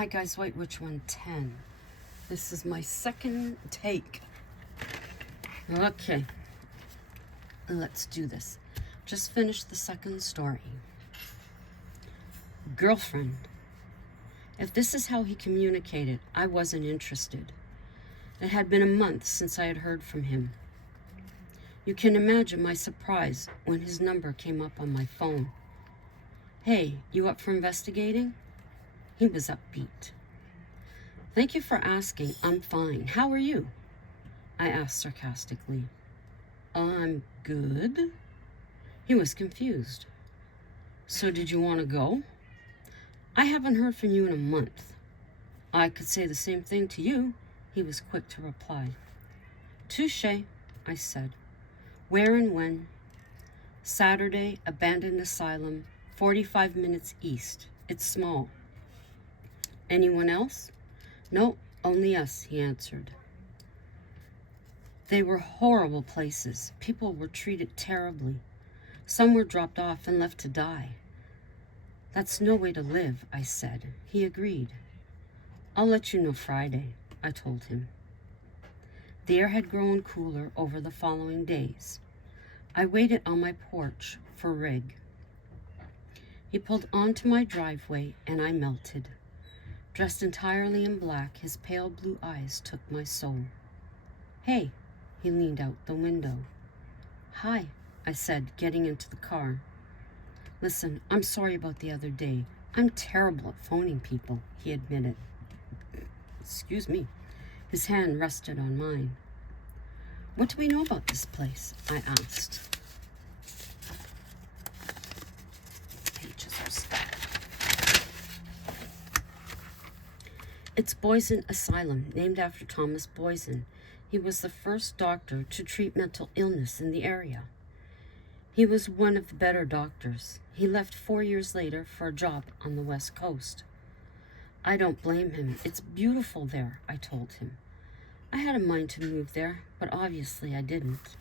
Hi guys, White Witch 110. This is my second take. Okay, let's do this. Just finished the second story. Girlfriend. If this is how he communicated, I wasn't interested. It had been a month since I had heard from him. You can imagine my surprise when his number came up on my phone. Hey, you up for investigating? He was upbeat. Thank you for asking. I'm fine. How are you? I asked sarcastically. I'm good. He was confused. So did you want to go? I haven't heard from you in a month. I could say the same thing to you. He was quick to reply. Touché, I said. Where and when? Saturday, abandoned asylum, 45 minutes east. It's small. Anyone else? No, only us, he answered. They were horrible places. People were treated terribly. Some were dropped off and left to die. That's no way to live, I said. He agreed. I'll let you know Friday, I told him. The air had grown cooler over the following days. I waited on my porch for Rig. He pulled onto my driveway and I melted. Dressed entirely in black, his pale blue eyes took my soul. Hey, he leaned out the window. Hi, I said, getting into the car. Listen, I'm sorry about the other day. I'm terrible at phoning people, he admitted. Excuse me. His hand rested on mine. What do we know about this place? I asked. Pages are stacked. It's Boysen Asylum, named after Thomas Boysen. He was the first doctor to treat mental illness in the area. He was one of the better doctors. He left 4 years later for a job on the West Coast. I don't blame him. It's beautiful there, I told him. I had a mind to move there, but obviously I didn't.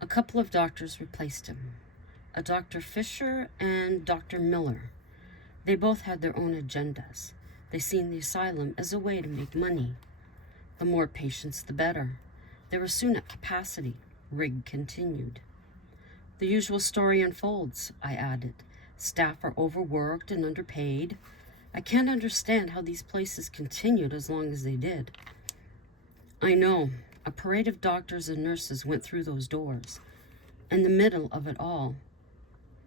A couple of doctors replaced him, a Dr. Fisher and Dr. Miller. They both had their own agendas. They seen the asylum as a way to make money. The more patients, the better. They were soon at capacity, Rig continued. The usual story unfolds, I added. Staff are overworked and underpaid. I can't understand how these places continued as long as they did. I know. A parade of doctors and nurses went through those doors. In the middle of it all,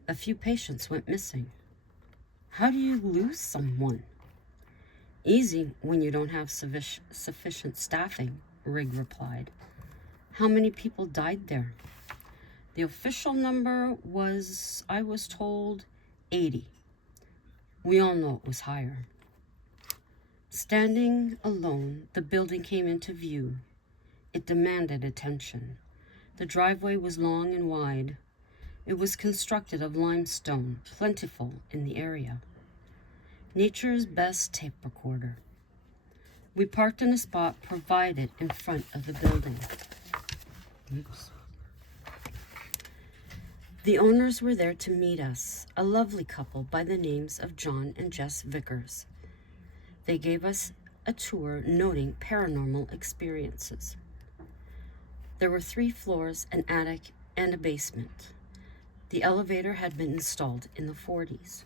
a few patients went missing. How do you lose someone? Easy when you don't have sufficient staffing, Rig replied. How many people died there? The official number was, I was told, 80. We all know it was higher. Standing alone, the building came into view. It demanded attention. The driveway was long and wide. It was constructed of limestone, plentiful in the area. Nature's best tape recorder. We parked in a spot provided in front of the building. Oops. The owners were there to meet us, a lovely couple by the names of John and Jess Vickers. They gave us a tour noting paranormal experiences. There were 3 floors, an attic, and a basement. The elevator had been installed in the 40s.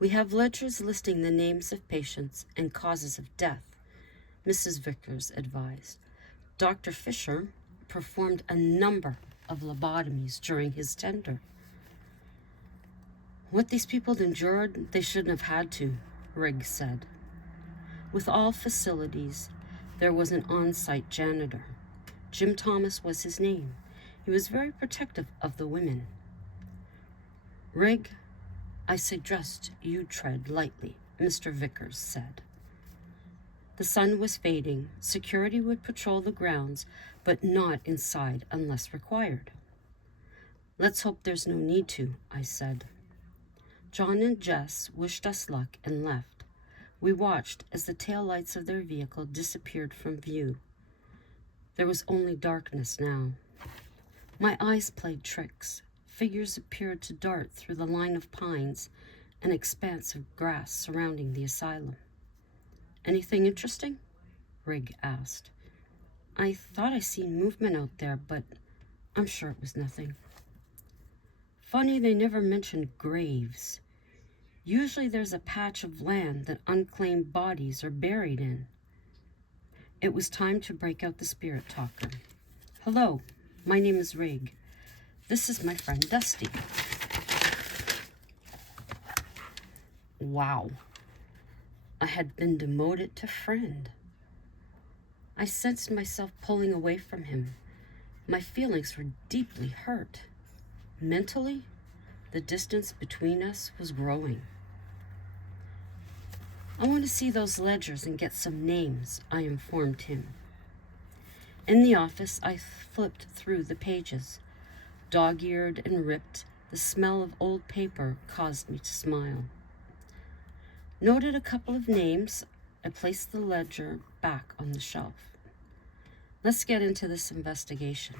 We have ledgers listing the names of patients and causes of death, Mrs. Vickers advised. Dr. Fisher performed a number of lobotomies during his tenure. What these people endured, they shouldn't have had to, Rig said. With all facilities, there was an on-site janitor. Jim Thomas was his name. He was very protective of the women. Rig, I suggest you tread lightly, Mr. Vickers said. The sun was fading. Security would patrol the grounds, but not inside unless required. Let's hope there's no need to, I said. John and Jess wished us luck and left. We watched as the taillights of their vehicle disappeared from view. There was only darkness now. My eyes played tricks. Figures appeared to dart through the line of pines an expanse of grass surrounding the asylum. "Anything interesting?" Rig asked. "I thought I seen movement out there, but I'm sure it was nothing." "Funny they never mentioned graves. Usually there's a patch of land that unclaimed bodies are buried in." It was time to break out the spirit talker. "Hello, my name is Rig. This is my friend Dusty." Wow. I had been demoted to friend. I sensed myself pulling away from him. My feelings were deeply hurt. Mentally, the distance between us was growing. "I want to see those ledgers and get some names," I informed him. In the office, I flipped through the pages. Dog-eared and ripped, the smell of old paper caused me to smile. Noted a couple of names, I placed the ledger back on the shelf. "Let's get into this investigation."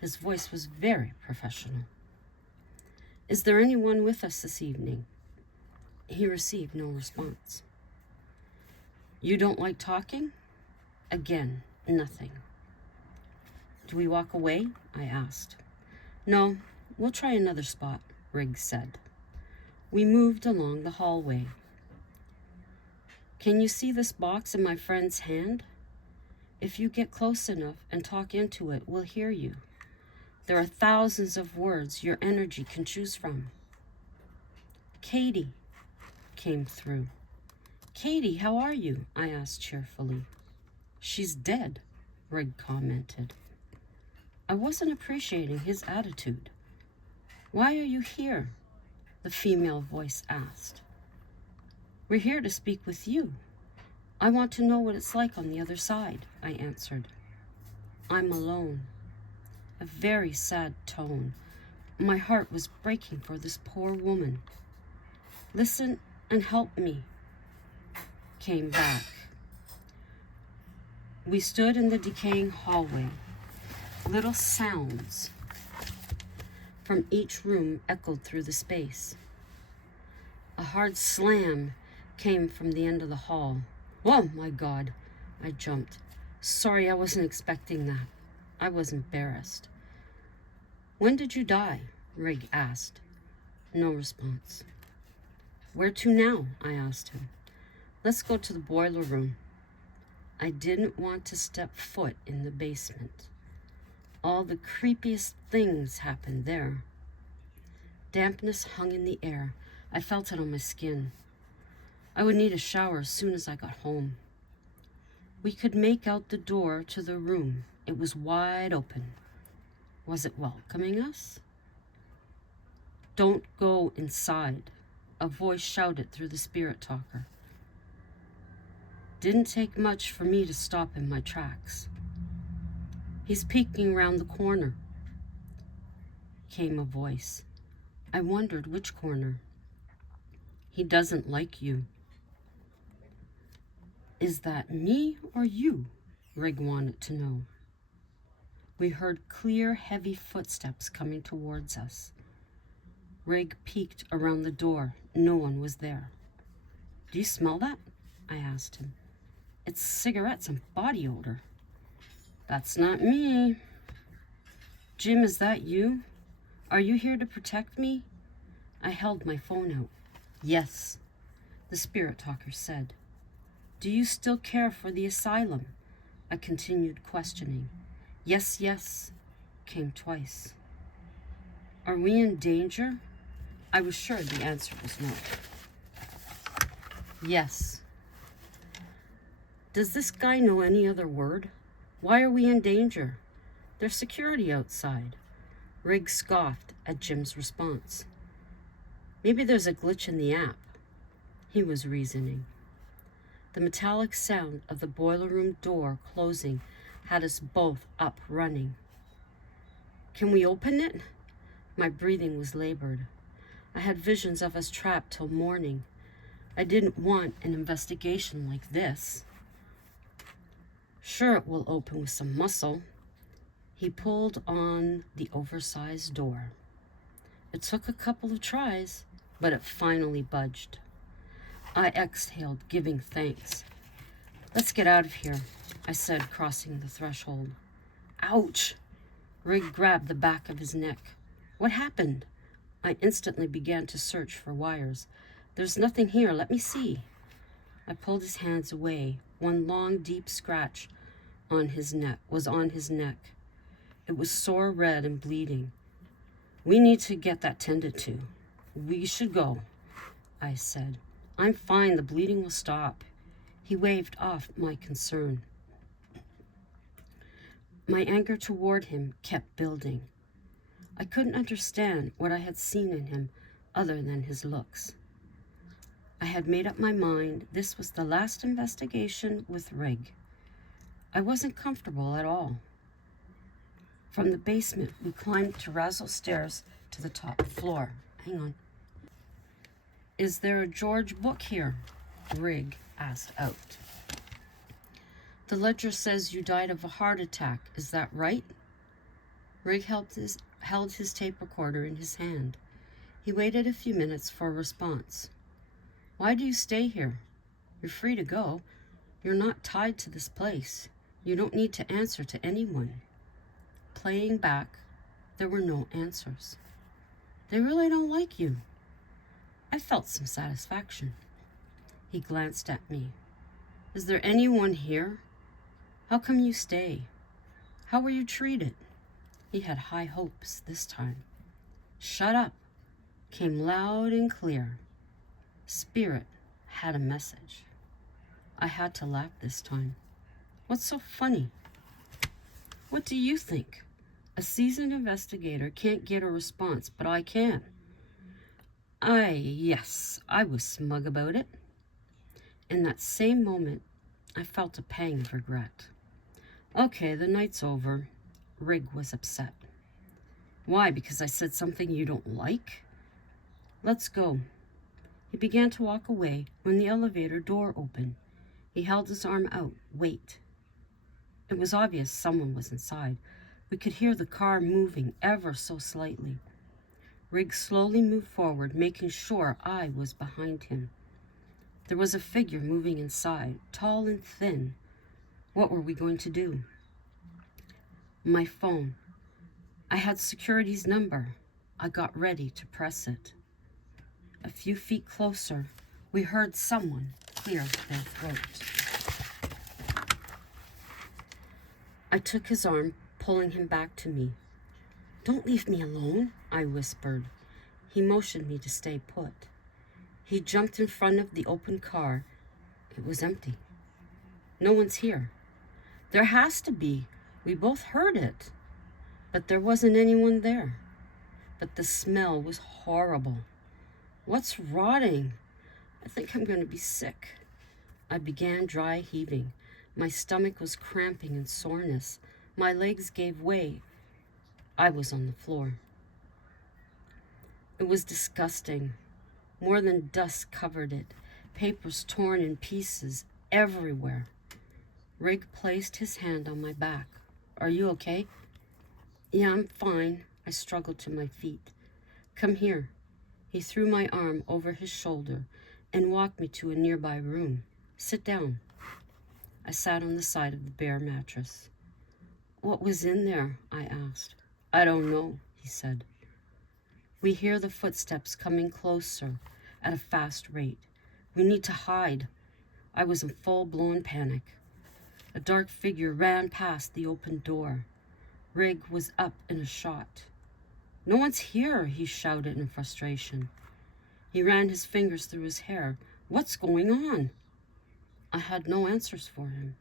His voice was very professional. "Is there anyone with us this evening?" He received no response. "You don't like talking?" Again, nothing. "Do we walk away?" I asked. "No, we'll try another spot," Riggs said. We moved along the hallway. "Can you see this box in my friend's hand? If you get close enough and talk into it, we'll hear you. There are thousands of words your energy can choose from." "Katie," came through. "Katie, how are you?" I asked cheerfully. "She's dead," Rig commented. I wasn't appreciating his attitude. "Why are you here?" the female voice asked. "We're here to speak with you. I want to know what it's like on the other side," I answered. "I'm alone." A very sad tone. My heart was breaking for this poor woman. "Listen and help me," came back. We stood in the decaying hallway. Little sounds from each room echoed through the space. A hard slam came from the end of the hall. "Oh my God," I jumped. "Sorry, I wasn't expecting that." I was embarrassed. "When did you die?" Rig asked. No response. "Where to now?" I asked him. "Let's go to the boiler room." I didn't want to step foot in the basement. All the creepiest things happened there. Dampness hung in the air. I felt it on my skin. I would need a shower as soon as I got home. We could make out the door to the room. It was wide open. Was it welcoming us? "Don't go inside," a voice shouted through the spirit talker. Didn't take much for me to stop in my tracks. "He's peeking around the corner," came a voice. I wondered which corner. "He doesn't like you." "Is that me or you?" Rig wanted to know. We heard clear, heavy footsteps coming towards us. Rig peeked around the door. No one was there. "Do you smell that?" I asked him. "It's cigarettes and body odor." "That's not me." "Jim, is that you? Are you here to protect me?" I held my phone out. "Yes," the spirit talker said. "Do you still care for the asylum?" I continued questioning. "Yes, yes," came twice. "Are we in danger?" I was sure the answer was no. "Yes." "Does this guy know any other word? Why are we in danger? There's security outside." Rig scoffed at Jim's response. "Maybe there's a glitch in the app," he was reasoning. The metallic sound of the boiler room door closing had us both up running. "Can we open it?" My breathing was labored. I had visions of us trapped till morning. I didn't want an investigation like this. "Sure, it will open with some muscle." He pulled on the oversized door. It took a couple of tries. but it finally budged. I exhaled, giving thanks. "Let's get out of here," I said, crossing the threshold. "Ouch!" Rig grabbed the back of his neck. "What happened?" I instantly began to search for wires. "There's nothing here. Let me see." I pulled his hands away. One long, deep scratch was on his neck. It was sore red and bleeding. "We need to get that tended to." "We should go," I said. "I'm fine. The bleeding will stop." He waved off my concern. My anger toward him kept building. I couldn't understand what I had seen in him other than his looks. I had made up my mind this was the last investigation with Rig. I wasn't comfortable at all. From the basement, we climbed terrazzo stairs to the top floor. Hang on. "Is there a George book here?" Rig asked out. "The ledger says you died of a heart attack. Is that right?" Rig held his tape recorder in his hand. He waited a few minutes for a response. "Why do you stay here? You're free to go. You're not tied to this place. You don't need to answer to anyone." Playing back, there were no answers. "They really don't like you." I felt some satisfaction. He glanced at me. "Is there anyone here? How come you stay? How were you treated?" He had high hopes this time. "Shut up," came loud and clear. Spirit had a message. I had to laugh this time. "What's so funny?" "What do you think? A seasoned investigator can't get a response, but I can." Yes, I was smug about it. In that same moment, I felt a pang of regret. "Okay, the night's over." Rig was upset. "Why, because I said something you don't like?" "Let's go." He began to walk away when the elevator door opened. He held his arm out. "Wait." It was obvious someone was inside. We could hear the car moving ever so slightly. Rig slowly moved forward, making sure I was behind him. There was a figure moving inside, tall and thin. What were we going to do? My phone. I had security's number. I got ready to press it. A few feet closer, we heard someone clear their throat. I took his arm, pulling him back to me. "Don't leave me alone," I whispered. He motioned me to stay put. He jumped in front of the open car. It was empty. "No one's here." "There has to be. We both heard it." But there wasn't anyone there. But the smell was horrible. "What's rotting? I think I'm going to be sick." I began dry heaving. My stomach was cramping in soreness. My legs gave way. I was on the floor. It was disgusting. More than dust covered it. Papers torn in pieces everywhere. Rig placed his hand on my back. "Are you okay?" "Yeah, I'm fine." I struggled to my feet. "Come here." He threw my arm over his shoulder and walked me to a nearby room. "Sit down." I sat on the side of the bare mattress. "What was in there?" I asked. "I don't know," he said. We hear the footsteps coming closer at a fast rate. We need to hide. I was in full-blown panic. A dark figure ran past the open door. Rig was up in a shot. "No one's here," he shouted in frustration. He ran his fingers through his hair. "What's going on?" I had no answers for him.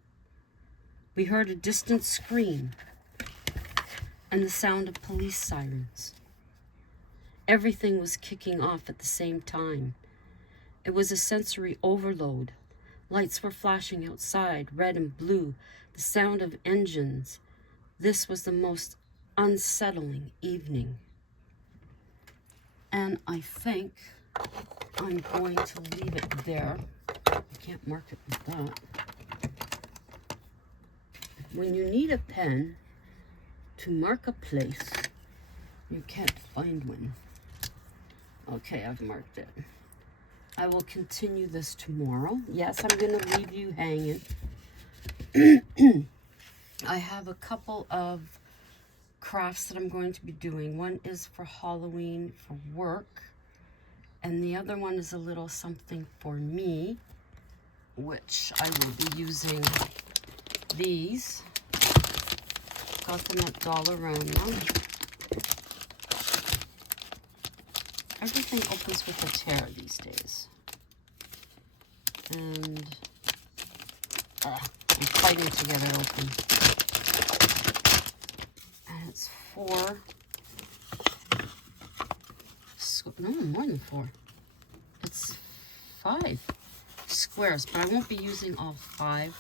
We heard a distant scream and the sound of police sirens. Everything was kicking off at the same time. It was a sensory overload. Lights were flashing outside, red and blue, the sound of engines. This was the most unsettling evening. And I think I'm going to leave it there. I can't mark it with that. When you need a pen to mark a place, you can't find one. Okay, I've marked it. I will continue this tomorrow. Yes, I'm going to leave you hanging. I have a couple of crafts that I'm going to be doing. One is for Halloween for work, and the other one is a little something for me, which I will be using these. Got them at Dollarama. Everything opens with a tear these days. And I'm fighting to get it open. And it's 4, no, more than 4. It's 5 squares, but I won't be using all 5.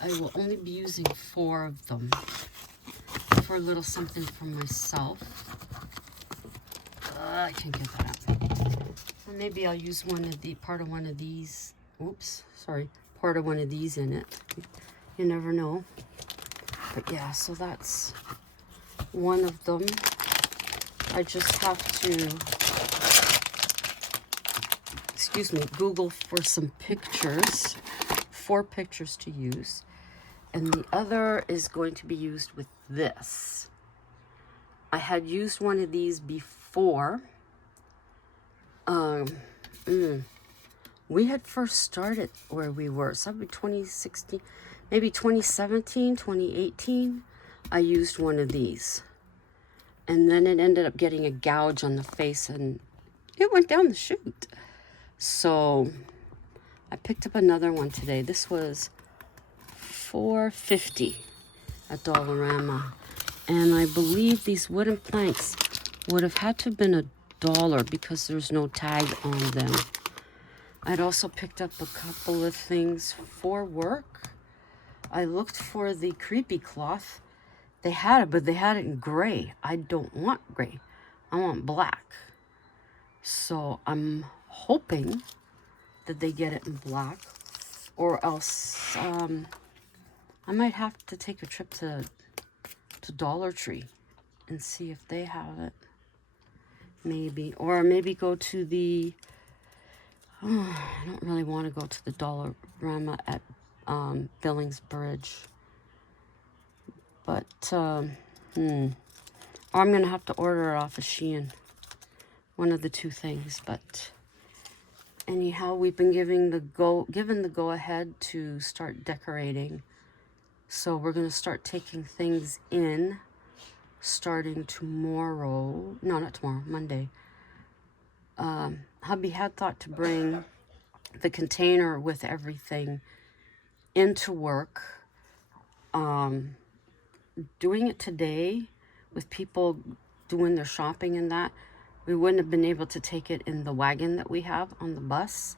I will only be using 4 of them for a little something for myself. I can't get that out. So maybe I'll use part of one of these. Oops, sorry, part of one of these in it. You never know. But yeah, so that's one of them. I just have to, excuse me, Google for some pictures, 4 pictures to use. And the other is going to be used with this. I had used one of these before. We had first started where we were. So that'd be 2016, maybe 2017, 2018. I used one of these. And then it ended up getting a gouge on the face and it went down the chute. So I picked up another one today. This was $4.50 at Dollarama. And I believe these wooden planks would have had to have been $1 because there's no tag on them. I'd also picked up a couple of things for work. I looked for the creepy cloth. They had it, but they had it in gray. I don't want gray. I want black. So I'm hoping that they get it in black, or else I might have to take a trip to Dollar Tree and see if they have it. Maybe. Or maybe go to the... I don't really want to go to the Dollarama at Billings Bridge. But, or I'm going to have to order it off of Shein. One of the two things. But anyhow, we've been given the go-ahead to start decorating. So we're going to start taking things in starting tomorrow. No, not tomorrow, Monday. Hubby had thought to bring the container with everything into work. Doing it today with people doing their shopping and that, we wouldn't have been able to take it in the wagon that we have on the bus.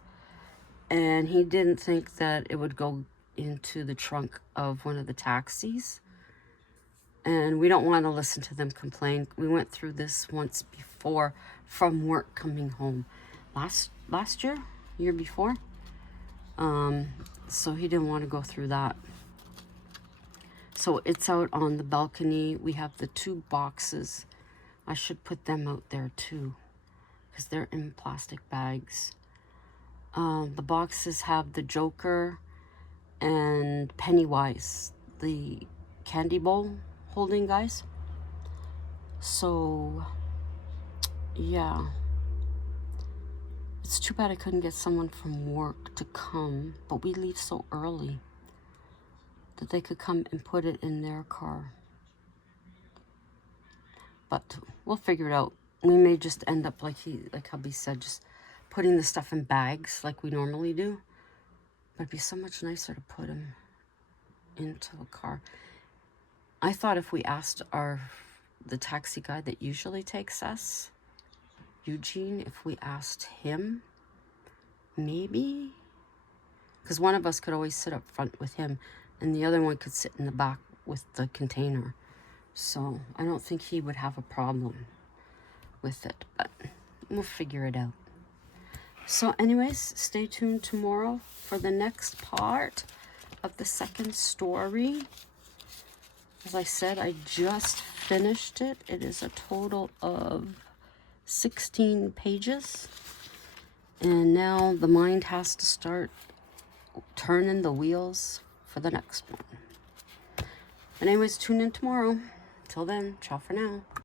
And he didn't think that it would go into the trunk of one of the taxis. And we don't want to listen to them complain. We went through this once before from work coming home. Last year before. So he didn't want to go through that. So it's out on the balcony. We have the 2 boxes. I should put them out there too, because they're in plastic bags. The boxes have the Joker and Pennywise, the candy bowl holding guys. So yeah, it's too bad I couldn't get someone from work to come, but we leave so early that they could come and put it in their car. But we'll figure it out. We may just end up like hubby said, just putting the stuff in bags like we normally do. But it'd be so much nicer to put them into a car. I thought if we asked the taxi guy that usually takes us, Eugene, if we asked him, maybe, because one of us could always sit up front with him and the other one could sit in the back with the container. So I don't think he would have a problem with it, but we'll figure it out. So anyways, stay tuned tomorrow for the next part of the second story. As I said, I just finished it. It is a total of 16 pages. And now the mind has to start turning the wheels for the next one. But anyways, tune in tomorrow. Till then, ciao for now.